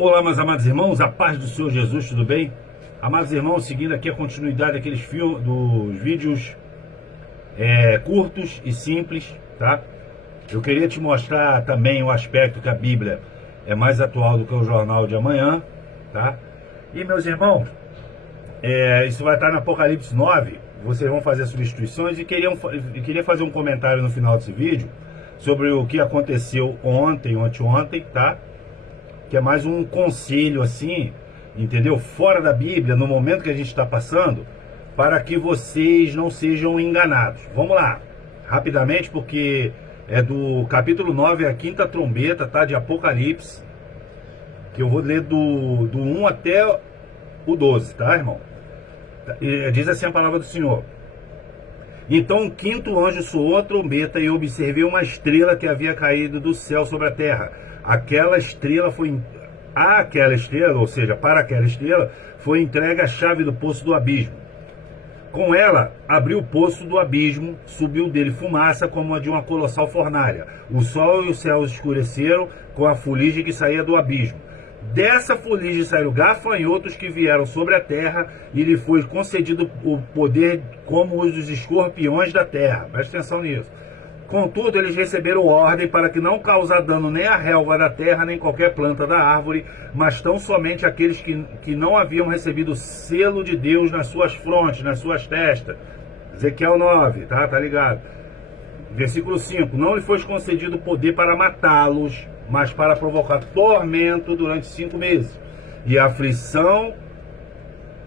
Olá, meus amados irmãos, a paz do Senhor Jesus, tudo bem? Amados irmãos, seguindo aqui a continuidade daqueles dos vídeos curtos e simples, tá? Eu queria te mostrar também o aspecto que a Bíblia é mais atual do que o jornal de amanhã, tá? E, meus irmãos, isso vai estar no Apocalipse 9, vocês vão fazer substituições e queria fazer um comentário no final desse vídeo sobre o que aconteceu ontem, anteontem, tá? Que é mais um conselho assim, entendeu? Fora da Bíblia, no momento que a gente está passando, para que vocês não sejam enganados. Vamos lá, rapidamente, porque é do capítulo 9, a quinta trombeta, tá? De Apocalipse, que eu vou ler do 1 até o 12, tá, irmão? Diz assim a palavra do Senhor. Então o quinto anjo soou a trombeta e observei uma estrela que havia caído do céu sobre a terra. Aquela estrela, ou seja, para aquela estrela, foi entregue a chave do poço do abismo. Com ela, abriu o poço do abismo, subiu dele fumaça como a de uma colossal fornalha. O sol e os céus escureceram com a fuligem que saía do abismo. Dessa fuligem saíram gafanhotos que vieram sobre a terra e lhe foi concedido o poder como os dos escorpiões da terra. Presta atenção nisso. Contudo, eles receberam ordem para que não causar dano nem à relva da terra, nem qualquer planta da árvore, mas tão somente aqueles que não haviam recebido o selo de Deus nas suas frontes, nas suas testas. Ezequiel 9, tá ligado? Versículo 5. Não lhe foi concedido poder para matá-los, mas para provocar tormento durante 5 meses. E a aflição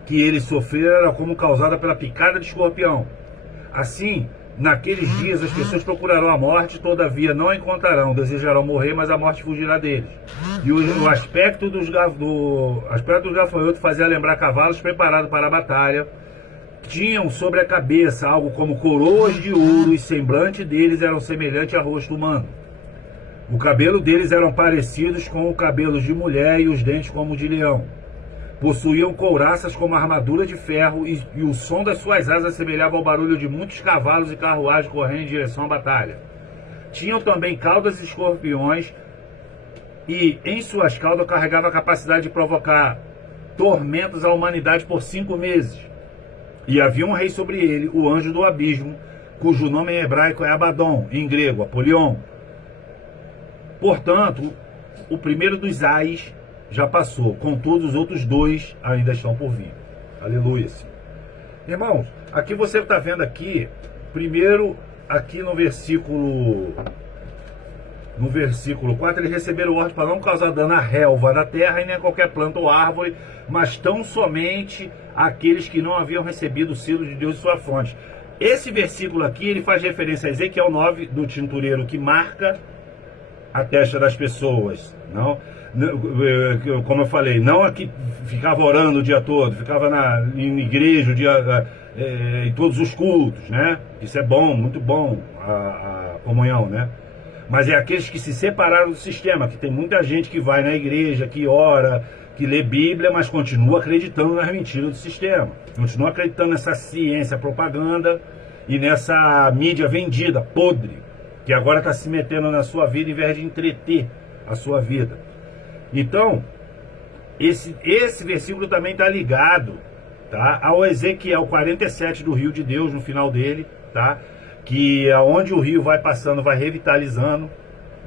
que eles sofreram era como causada pela picada de escorpião. Assim, naqueles dias as pessoas procurarão a morte, todavia não a encontrarão, desejarão morrer, mas a morte fugirá deles. E o aspecto dos gafanhotos fazia lembrar cavalos preparados para a batalha. Tinham sobre a cabeça algo como coroas de ouro, e semblante deles eram semelhante a rosto humano. O cabelo deles eram parecidos com o cabelo de mulher e os dentes como de leão. Possuíam couraças como armadura de ferro e o som das suas asas semelhava ao barulho de muitos cavalos e carruagens correndo em direção à batalha. Tinham também caudas de escorpiões e em suas caudas carregava a capacidade de provocar tormentos à humanidade por 5 meses. E havia um rei sobre ele, o anjo do abismo, cujo nome em hebraico é Abaddon, em grego, Apolion. Portanto, o primeiro dos ais já passou, contudo os outros 2 ainda estão por vir. Aleluia. Irmãos, aqui você está vendo aqui, primeiro aqui no versículo 4, eles receberam ordem para não causar dano à relva da terra e nem a qualquer planta ou árvore, mas tão somente aqueles que não haviam recebido o selo de Deus em sua fonte. Esse versículo aqui, ele faz referência a Ezequiel 9, do tintureiro que marca a testa das pessoas, não? Como eu falei, não é que ficava orando o dia todo, ficava em igreja em todos os cultos, né? Isso é bom, muito bom, a comunhão, né? Mas é aqueles que se separaram do sistema, que tem muita gente que vai na igreja, que ora, que lê Bíblia, mas continua acreditando nas mentiras do sistema, continua acreditando nessa ciência, propaganda e nessa mídia vendida, podre, que agora está se metendo na sua vida em vez de entreter a sua vida. Então, esse versículo também está ligado, tá, ao Ezequiel 47 do Rio de Deus, no final dele, tá, que é onde o rio vai passando, vai revitalizando,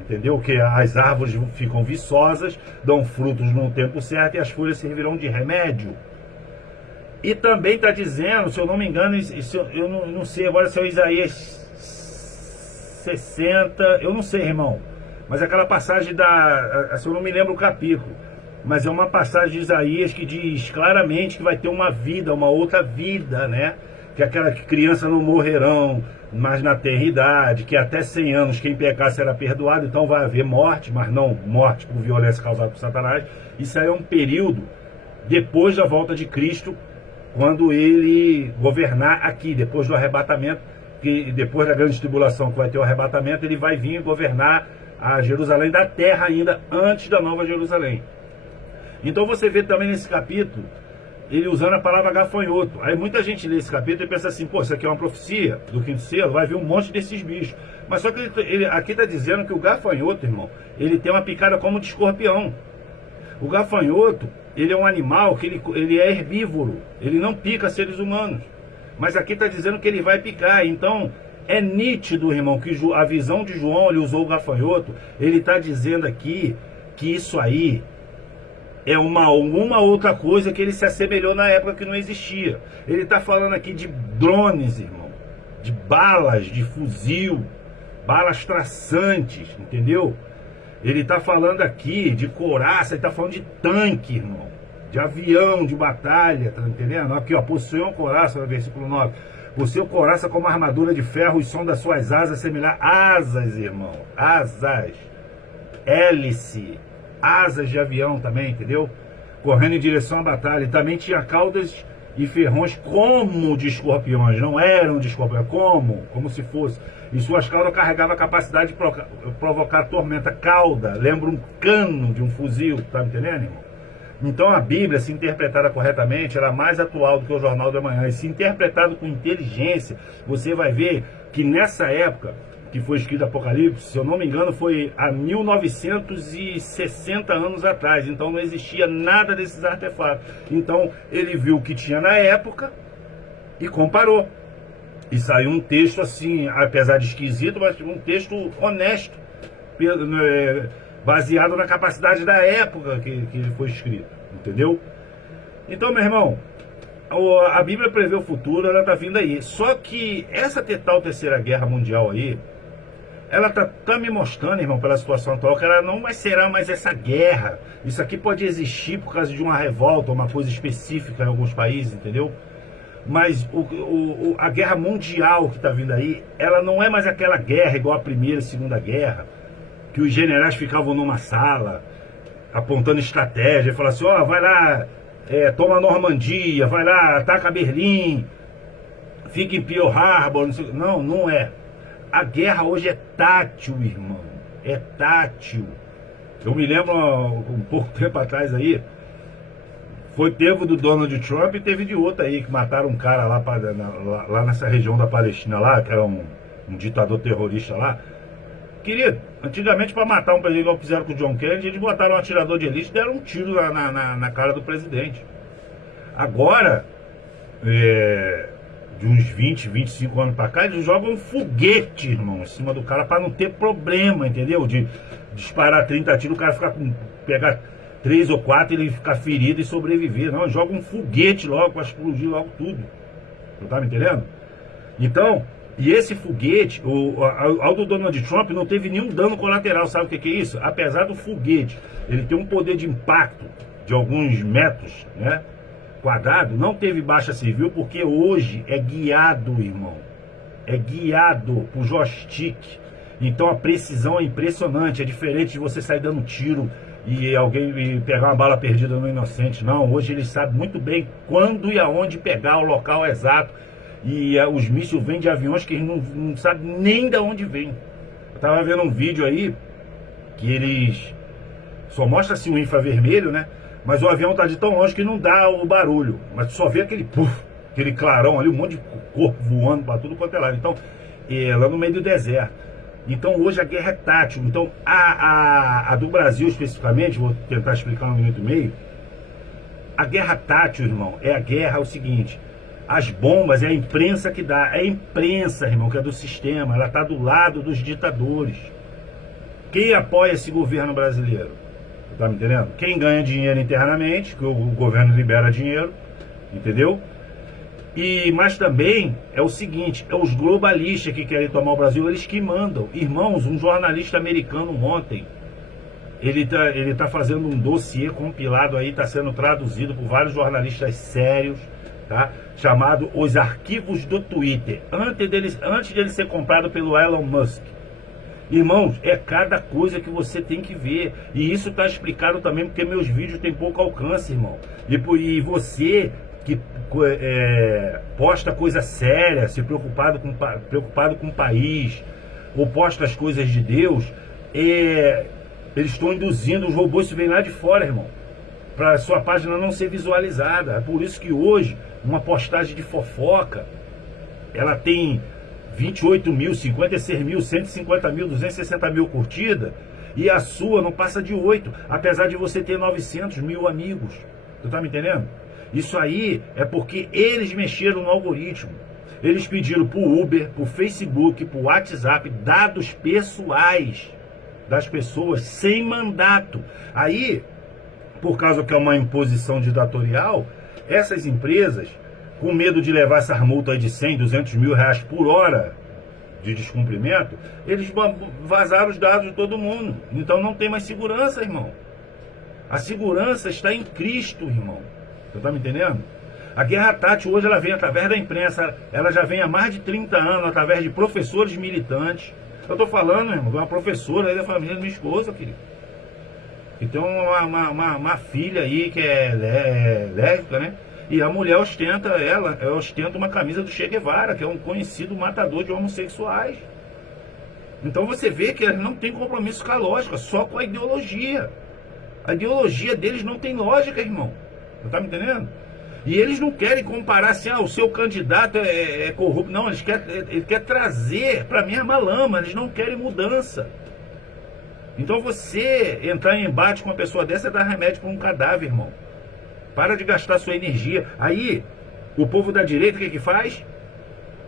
entendeu? Que as árvores ficam viçosas, dão frutos no tempo certo e as folhas servirão de remédio. E também está dizendo, se eu não me engano, eu não sei agora se é o Isaías 60, eu não sei, irmão. Mas aquela passagem eu não me lembro o capítulo, mas é uma passagem de Isaías que diz claramente que vai ter uma vida, uma outra vida, né? Que aquela criança não morrerão mais na tenridade, que até 100 anos quem pecar será perdoado, então vai haver morte, mas não morte por violência causada por Satanás. Isso aí é um período depois da volta de Cristo, quando ele governar aqui, depois do arrebatamento, que depois da grande tribulação que vai ter o arrebatamento, ele vai vir governar a Jerusalém da terra ainda, antes da Nova Jerusalém. Então você vê também nesse capítulo, ele usando a palavra gafanhoto. Aí muita gente lê esse capítulo e pensa assim, pô, isso aqui é uma profecia do quinto selo, vai vir um monte desses bichos. Mas só que ele aqui está dizendo que o gafanhoto, irmão, ele tem uma picada como de escorpião. O gafanhoto, ele é um animal que ele é herbívoro, ele não pica seres humanos. Mas aqui está dizendo que ele vai picar. Então é nítido, irmão, que a visão de João, ele usou o gafanhoto. Ele está dizendo aqui que isso aí é uma outra coisa que ele se assemelhou na época que não existia. Ele está falando aqui de drones, irmão, de balas, de fuzil, balas traçantes, entendeu? Ele está falando aqui de couraça, ele está falando de tanque, irmão, de avião, de batalha, tá entendendo? Aqui, ó, possuiu uma couraça, no versículo 9. Possuiu couraça como armadura de ferro, e som das suas asas semelhar asas, irmão, asas, hélice, asas de avião também, entendeu? Correndo em direção à batalha. E também tinha caudas e ferrões como de escorpiões, não eram de escorpiões, como se fosse. E suas caudas carregavam a capacidade de provocar tormenta. Cauda lembra um cano de um fuzil, tá me entendendo, irmão? Então a Bíblia, se interpretada corretamente, ela é mais atual do que o Jornal da Manhã. E se interpretado com inteligência, você vai ver que nessa época que foi escrito Apocalipse, se eu não me engano, foi há 1960 anos atrás. Então não existia nada desses artefatos. Então ele viu o que tinha na época e comparou. E saiu um texto assim, apesar de esquisito, mas um texto honesto, baseado na capacidade da época que ele foi escrito, entendeu? Então, meu irmão, a Bíblia prevê o futuro, ela está vindo aí. Só que essa tal terceira guerra mundial aí, ela tá me mostrando, irmão, pela situação atual, que ela não mais será mais essa guerra. Isso aqui pode existir por causa de uma revolta, uma coisa específica em alguns países, entendeu? Mas a guerra mundial que está vindo aí, ela não é mais aquela guerra igual a Primeira e Segunda Guerra, que os generais ficavam numa sala, apontando estratégia, e falavam assim, ó, vai lá, toma a Normandia, vai lá, ataca Berlim, fica em Pearl Harbor, não, não é. A guerra hoje é tátil, irmão, é tátil. Eu me lembro, um pouco tempo atrás aí, teve do Donald Trump e teve de outro aí, que mataram um cara lá nessa região da Palestina lá, que era um ditador terrorista lá. Querido, antigamente para matar um presidente, igual fizeram com o John Kennedy, eles botaram um atirador de elite e deram um tiro na cara do presidente. Agora, de uns 20, 25 anos para cá, eles jogam um foguete, irmão, em cima do cara para não ter problema, entendeu? De disparar 30 tiros, o cara pegar 3 ou 4, ele ficar ferido e sobreviver. Não, joga um foguete logo para explodir logo tudo. Tu tá me entendendo? Então, e esse foguete, ao do Donald Trump, não teve nenhum dano colateral. Sabe o que é isso? Apesar do foguete, ele tem um poder de impacto de alguns metros, né, quadrado, não teve baixa civil, porque hoje é guiado, irmão. É guiado por joystick. Então a precisão é impressionante. É diferente de você sair dando tiro e alguém pegar uma bala perdida no inocente. Não, hoje eles sabem muito bem quando e aonde pegar, o local exato. E os mísseis vêm de aviões que eles não sabem nem de onde vem. Eu tava vendo um vídeo aí que eles só mostra assim o infravermelho, né? Mas o avião tá de tão longe que não dá o barulho. Mas tu só vê aquele aquele clarão ali, um monte de corpo voando para tudo quanto é lado. Então, lá no meio do deserto. Então hoje a guerra é tátil. Então a do Brasil especificamente, vou tentar explicar em 1 minuto e meio. A guerra tátil, irmão, é o seguinte: as bombas é a imprensa que dá. É a imprensa, irmão, que é do sistema. Ela está do lado dos ditadores. Quem apoia esse governo brasileiro? Tá me entendendo? Quem ganha dinheiro internamente, que o governo libera dinheiro, entendeu? Mas também é o seguinte, é os globalistas que querem tomar o Brasil, eles que mandam. Irmãos, um jornalista americano ontem, ele tá fazendo um dossiê compilado aí, está sendo traduzido por vários jornalistas sérios, tá? Chamado Os Arquivos do Twitter, antes dele ser comprado pelo Elon Musk. Irmãos, é cada coisa que você tem que ver. E isso está explicado também porque meus vídeos têm pouco alcance, irmão. E você que posta coisa séria, se preocupado com o país, ou posta as coisas de Deus, eles estão induzindo os robôs, isso vem lá de fora, irmão, para sua página não ser visualizada. É por isso que hoje uma postagem de fofoca, ela tem 28 mil, 56 mil, 150 mil, 260 mil curtidas, E a sua não passa de 8, apesar de você ter 900 mil amigos. Tu tá me entendendo? Isso aí é porque eles mexeram no algoritmo. Eles pediram pro Uber, pro Facebook, pro WhatsApp, dados pessoais das pessoas sem mandato. Aí, por causa que é uma imposição ditatorial, essas empresas, com medo de levar essas multas de 100, 200 mil reais por hora de descumprimento, eles vazaram os dados de todo mundo. Então não tem mais segurança, irmão. A segurança está em Cristo, irmão. Você está me entendendo? A guerra tátil hoje ela vem através da imprensa, ela já vem há mais de 30 anos, através de professores militantes. Eu estou falando, irmão, de uma professora aí da família da minha esposa, querido. Que tem uma filha aí que é lésbica, né? E a mulher ostenta uma camisa do Che Guevara, que é um conhecido matador de homossexuais. Então você vê que eles não têm compromisso com a lógica, só com a ideologia. A ideologia deles não tem lógica, irmão. Você tá me entendendo? E eles não querem comparar assim, o seu candidato é corrupto. Não, eles querem trazer para a mesma lama, eles não querem mudança. Então você entrar em embate com uma pessoa dessa é dar remédio para um cadáver, irmão. Para de gastar sua energia. Aí, o povo da direita, o que faz?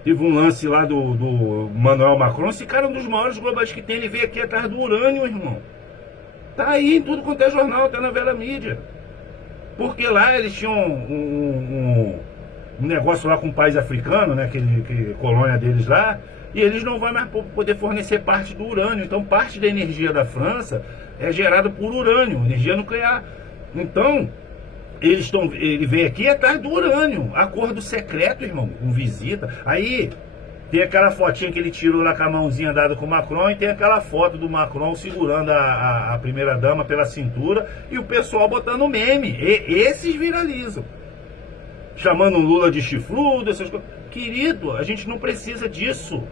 Teve um lance lá do Manuel Macron. Esse cara é um dos maiores globais que tem. Ele veio aqui atrás do urânio, irmão. Tá aí em tudo quanto é jornal, tá na velha mídia. Porque lá eles tinham um negócio lá com o país africano, né? Que colônia deles lá. E eles não vão mais poder fornecer parte do urânio. Então, parte da energia da França é gerada por urânio, energia nuclear. Então, ele veio aqui atrás do urânio. Acordo secreto, irmão, com visita. Aí, tem aquela fotinha que ele tirou lá com a mãozinha dada com o Macron. E tem aquela foto do Macron segurando a primeira-dama pela cintura. E o pessoal botando meme. Esses viralizam. Chamando o Lula de chifrudo, essas coisas. Querido, a gente não precisa disso.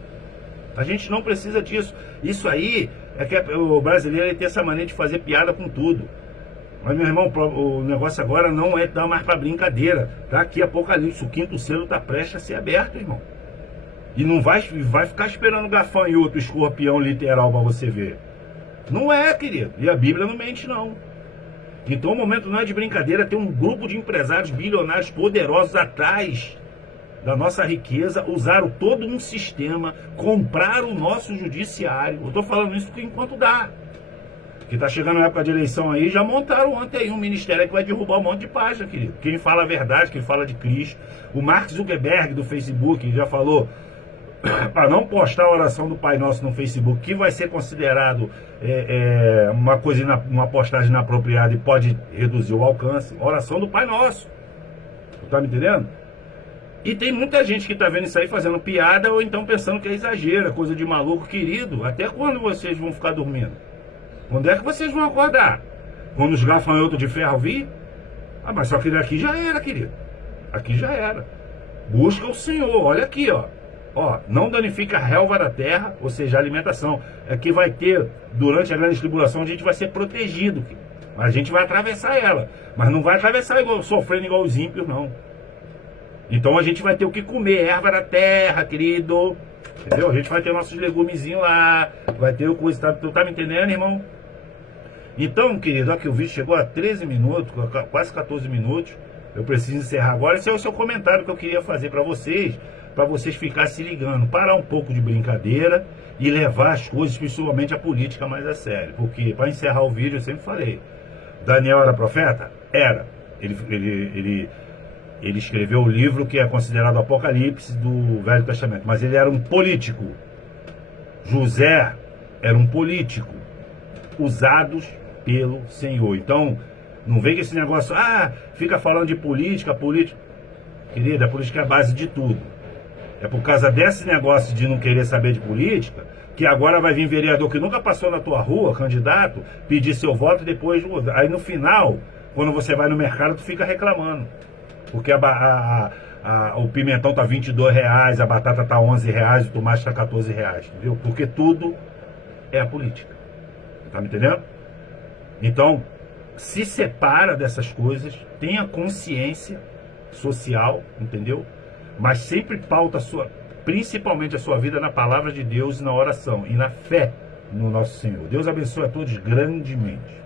A gente não precisa disso. Isso aí é que o brasileiro ele tem essa mania de fazer piada com tudo. Mas, meu irmão, o negócio agora não é dar mais para brincadeira. Tá aqui Apocalipse, o 5º selo está prestes a ser aberto, irmão. E não vai ficar esperando gafanhoto, escorpião literal para você ver. Não é, querido. E a Bíblia não mente, não. Então o momento não é de brincadeira. Tem um grupo de empresários bilionários poderosos atrás da nossa riqueza, usaram todo um sistema, compraram o nosso judiciário. Eu estou falando isso porque enquanto dá. Que está chegando a época de eleição aí, já montaram ontem aí um ministério que vai derrubar um monte de página, querido. Quem fala a verdade, quem fala de Cristo. O Mark Zuckerberg do Facebook já falou para não postar a oração do Pai Nosso no Facebook, que vai ser considerado uma coisa, uma postagem inapropriada e pode reduzir o alcance. Oração do Pai Nosso. Tu tá me entendendo? E tem muita gente que está vendo isso aí fazendo piada ou então pensando que é exagero, é coisa de maluco, querido. Até quando vocês vão ficar dormindo? Quando é que vocês vão acordar? Quando os gafanhotos de ferro vir? Ah, mas só que aqui já era, querido. Aqui já era. Busca o Senhor, olha aqui, ó. Ó, não danifica a relva da terra, ou seja, a alimentação. É que vai ter, durante a grande tribulação, a gente vai ser protegido. A gente vai atravessar ela. Mas não vai atravessar sofrendo igual os ímpios, não. Então a gente vai ter o que comer, erva da terra, querido. Entendeu? A gente vai ter nossos legumezinhos lá. Vai ter o coisa. Tu tá me entendendo, irmão? Então, querido, aqui o vídeo chegou a 13 minutos, quase 14 minutos. Eu preciso encerrar agora. Esse é o seu comentário que eu queria fazer para vocês ficarem se ligando. Parar um pouco de brincadeira e levar as coisas, principalmente a política, mais a sério. Porque, para encerrar o vídeo, eu sempre falei, Daniel era profeta? Era. Ele escreveu o livro que é considerado Apocalipse do Velho Testamento, mas ele era um político. José era um político, usados pelo Senhor. Então, não vem com esse negócio, fica falando de política. Querida, a política é a base de tudo. É por causa desse negócio de não querer saber de política, que agora vai vir vereador que nunca passou na tua rua, candidato, pedir seu voto e depois, aí no final, quando você vai no mercado, tu fica reclamando. Porque o pimentão tá R$22, a batata tá R$11, o tomate tá R$14, entendeu? Porque tudo é a política. Tá me entendendo? Então, se separa dessas coisas, tenha consciência social, entendeu? Mas sempre pauta principalmente a sua vida na palavra de Deus e na oração e na fé. no nosso Senhor. Deus abençoe a todos grandemente.